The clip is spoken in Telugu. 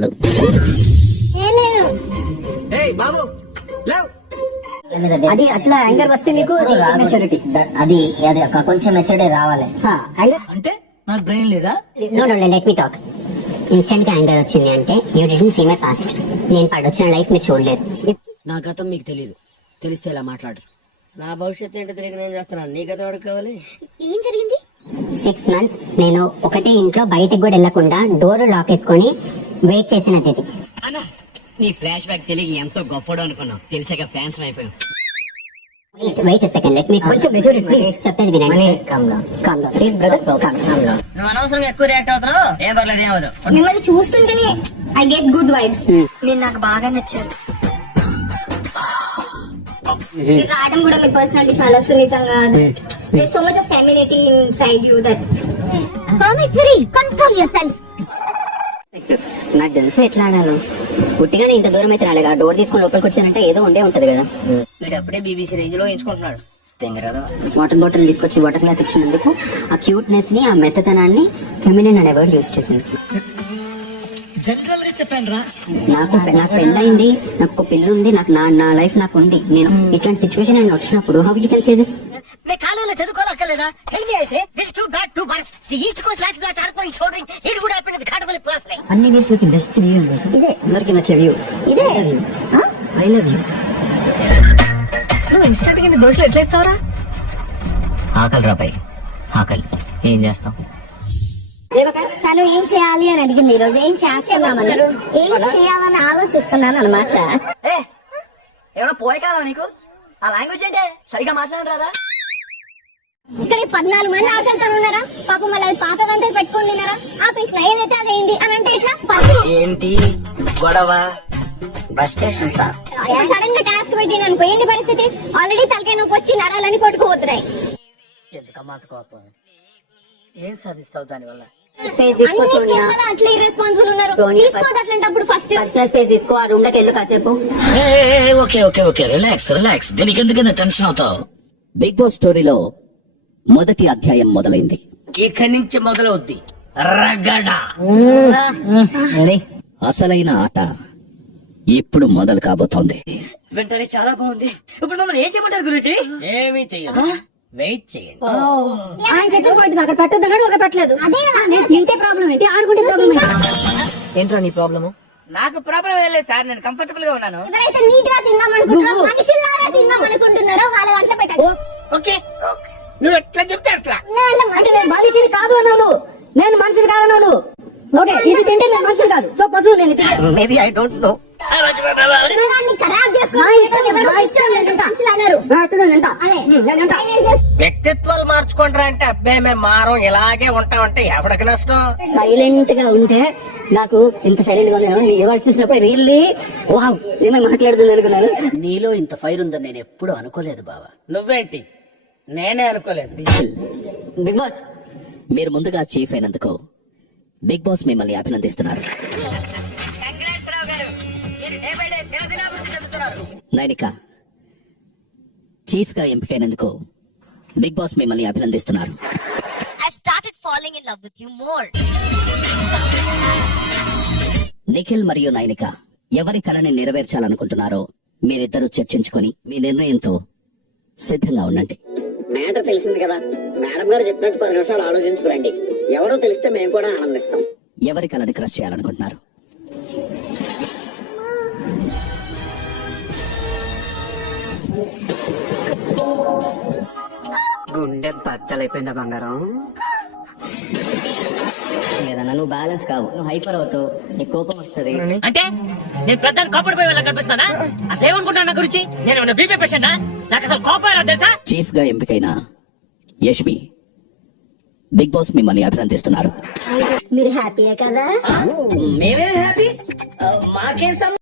చాలు. అది అట్లా యాంగర్ వస్తే మీకు మెచ్యూరిటీ, అది అది కొంచెం మెచ్యూరిటీ రావాలి. అంటే నాకు బ్రెయిన్ లేదా? No no let me talk. Instant గా యాంగర్ వచ్చింది అంటే you didn't see my past. నేను పడొచ్చిన లైఫ్ మీరు చూడలేదు. నా గతం మీకు తెలీదు, తెలిస్తే ఇలా మాట్లాడరు. నా భవిష్యత్తు ఏంటో తెలియక నేను చేస్తున్నాను, నీ గతం ఎవరికి కావాలి? ఏం జరిగింది? 6 months నేను ఒకటే ఇంట్లో బయటకు కూడా వెళ్లకుండా డోర్ లాక్ వేసుకొని వెయిట్ చేసినది ఇది. నీ ఫ్లాష్ బ్యాక్ తెలియక ఎంతో గొప్పడు అనుకున్నావు, తెలిసాక ఫ్యాన్స్ అయిపోయాం. వెయిట్ సెకండ్, లెట్ మీ కొంచెం మెచ్యూరిటీ ప్లీజ్. చెప్పేది వినండి. Come down please brother, come down. నువ్వు అనవసరంగా ఎక్కువ రియాక్ట్ అవుతున్నావు. ఏం పర్లేదు, ఏమవుదు. మిమ్మల్ని చూస్తుంటేనే ఐ గెట్ గుడ్ వైబ్స్. మీరు నాకు బాగా నచ్చారు. మీరు రావడం కూడా మీ పర్సనాలిటీ చాలా సున్నితంగా. There's so much of femininity inside you that Parameshwari control your నాకు తెలుసు ఎట్లా ఆడాను. పుట్టిగానే ఇంత దూరం అయితే రాలేగా. డోర్ తీసుకొని లోపలికి వచ్చానంటే ఏదో ఉండే ఉంటది కదా. వీడు అప్పుడే బీబీసీ రేంజ్ లో ఎంచుకుంటున్నాడు. వాటర్ బాటిల్ తీసుకొచ్చి వాటర్ గ్లాస్ ఇచ్చినందుకు ఆ క్యూట్నెస్ ని, ఆ మెత్తతనాన్ని ఫెమినిన్ అనే వర్డ్ యూజ్ చేసింది. జనరల్ గా చెప్పాను రా, నాకు పెళ్ళయింది, నాకు ఒక పిల్ల ఉంది, నాకు నా లైఫ్ నాకు ఉంది. నేను ఇట్లాంటి సిచ్యువేషన్ అని వచ్చినప్పుడు how you can say this? మే కాలేజీలో చదువుకోలేదా? హెల్ప్ చేసే దిస్ టూ బ్యాడ్ టూ బర్స్ the east coast last black are పోయింగ్ షోరింగ్ ఇట్ వుడ్ హ్యాపెన్ విత్ కాటవల్ ప్లస్ లైక్ అన్ని వేస్ లోకి బెస్ట్ వ్యూ ఉంది. ఇదే అందరికి నచ్చే వ్యూ. ఇదే ఐ లవ్ యూ. నువ్వు ఇన్స్టాంట్ గా దోశలు ఎట్లా ఇస్తావురా? ఆకలి రాబాయ్, ఆకలి. ఏం చేస్తాం? తను ఏం చేయాలి అని అడిగింది. ఈ రోజు ఏం చేస్తున్నామని, ఏం చేయాలని ఆలోచిస్తున్నాను అనమాట. ఏమన్నా పోయకాలా నీకు? ఆ లాంగ్వేజ్ అంటే సరిగా మాట్లాడడం రాదా? ఇక్కడ 14 మంది ఆకలితో ఉన్నారా? పాపం వాళ్ళ పాపదంతా పెట్టుకొని తిన్నారా? ఆపేసిన ఏదైతే అదేంటి అని అంటే ఇట్లా ఏంటి గొడవ? బస్ స్టేషన్ సార్ సడన్ గా టాస్క్ పెట్టి అనుకో, ఏంటి పరిస్థితి? ఆల్రెడీ తలకాయ నొప్పి వచ్చి నరాలని కొట్టుకుపోతున్నాయి. ఎందుకమ్మా కోపం? ఏం సాధిస్తావు దాని వల్ల? అట్లా ఇర్రెస్పాన్సిబుల్ ఉన్నారు. అట్లాంటప్పుడు ఫస్ట్ పర్సనల్ స్పేస్ తీసుకో. ఆ రూమ్ లోకి వెళ్ళు కాసేపు. Okay okay okay, relax relax. దీనికి ఎందుకన్నా టెన్షన్ అవుతావు? బిగ్ బాస్ స్టోరీలో మొదటి అధ్యాయం మొదలైంది. ఇక్కడి నుంచి మొదలవుద్ది రగడ. అసలైన ఆట ఇప్పుడు మొదలు కాబోతోంది. వెంటనే చాలా బాగుంది. ఇప్పుడు మమ్మల్ని ఏం చేయమంటారు గురుజీ? ఏమీ చెయ్యదు, వెయిట్ చేయండి. ఆయన చెప్పిన పట్టు అక్కడ పట్టొద్దు అన్నాడు, ఒక పట్టలేదు. అదే నేను తింటే ప్రాబ్లం ఏంటి, ఆడుకుంటే ప్రాబ్లం ఏంటి? ఏంట్రా నీ ప్రాబ్లము? నాకు ప్రాబ్లం ఏం లేదు సార్, నేను కంఫర్టబుల్ గా ఉన్నాను. ఎవరైతే నీట్ గా తిందాం అనుకుంటున్నారో, మనుషుల్లారా తిందాం అనుకుంటున్నారో వాళ్ళ దాంట్లో పెట్టండి. ఓకే, నువ్వు ఎట్లా చెప్తే అట్లా. మనిషిని కాదు అన్నాను, నేను మనిషిని కాదన్నాను. ఓకే, ఇది తింటే నేను మనిషి కాదు, సో పశువు. నేను మేబీ ఐ డోంట్ నో. వ్యక్తిత్వాలు మార్చుకుంటారా అంటే అబ్బాయి మేము మారం, ఇలాగే ఉంటామంటే ఎవరికి నష్టం? సైలెంట్ గా ఉంటే నాకు ఇంత సైలెంట్ గా ఉన్నాను. ఎవరు చూసినప్పుడు రియల్లీ వావ్ ఏమై మాట్లాడుతుంది అనుకున్నాను. నీలో ఇంత ఫైర్ ఉందని నేను ఎప్పుడు అనుకోలేదు బావా. నువ్వేంటి? నేనే అనుకోలేదు. బిగ్ బాస్, మీరు ముందుగా చీఫ్ అయినందుకు బిగ్ బాస్ మిమ్మల్ని అభినందిస్తున్నారు. నైనిక, చీఫ్ గా ఎంపికైనందుకు బిగ్ బాస్ మిమ్మల్ని అభినందిస్తున్నారు. నిఖిల్ మరియు నైనిక ఎవరి కళని నెరవేర్చాలనుకుంటున్నారో మీరిద్దరూ చర్చించుకొని మీ నిర్ణయంతో సిద్ధంగా ఉండండి. మ్యాటర్ తెలిసింది కదా, మేడం గారు చెప్పినట్టు 10 నిమిషాలు ఆలోచించుకోండి. ఎవరో తెలిస్తే మేము కూడా ఆనందిస్తాం. ఎవరి కళని క్రష్ చేయాలనుకుంటున్నారు? గుండె బద్దలైపోయిందా బంగారం? లేదన్నా నువ్వు బ్యాలెన్స్ కావు, నువ్వు హైపర్ అవుతావు, నీకు కోపం వస్తుంది. అంటే నేను ప్రధాని కోపడిపోయే వాళ్ళ కనిపిస్తున్నా? అసలు ఏమనుకుంటున్నా నా గురించి? నేను బీపీ పేషెంటా? నాకు అసలు కోపం రాదు తెలుసా? చీఫ్ గా ఎంపికైన యష్మి, బిగ్ బాస్ మిమ్మల్ని అభినందిస్తున్నారు. మీరు హ్యాపీయే కదా? మేమే హ్యాపీ, మాకేం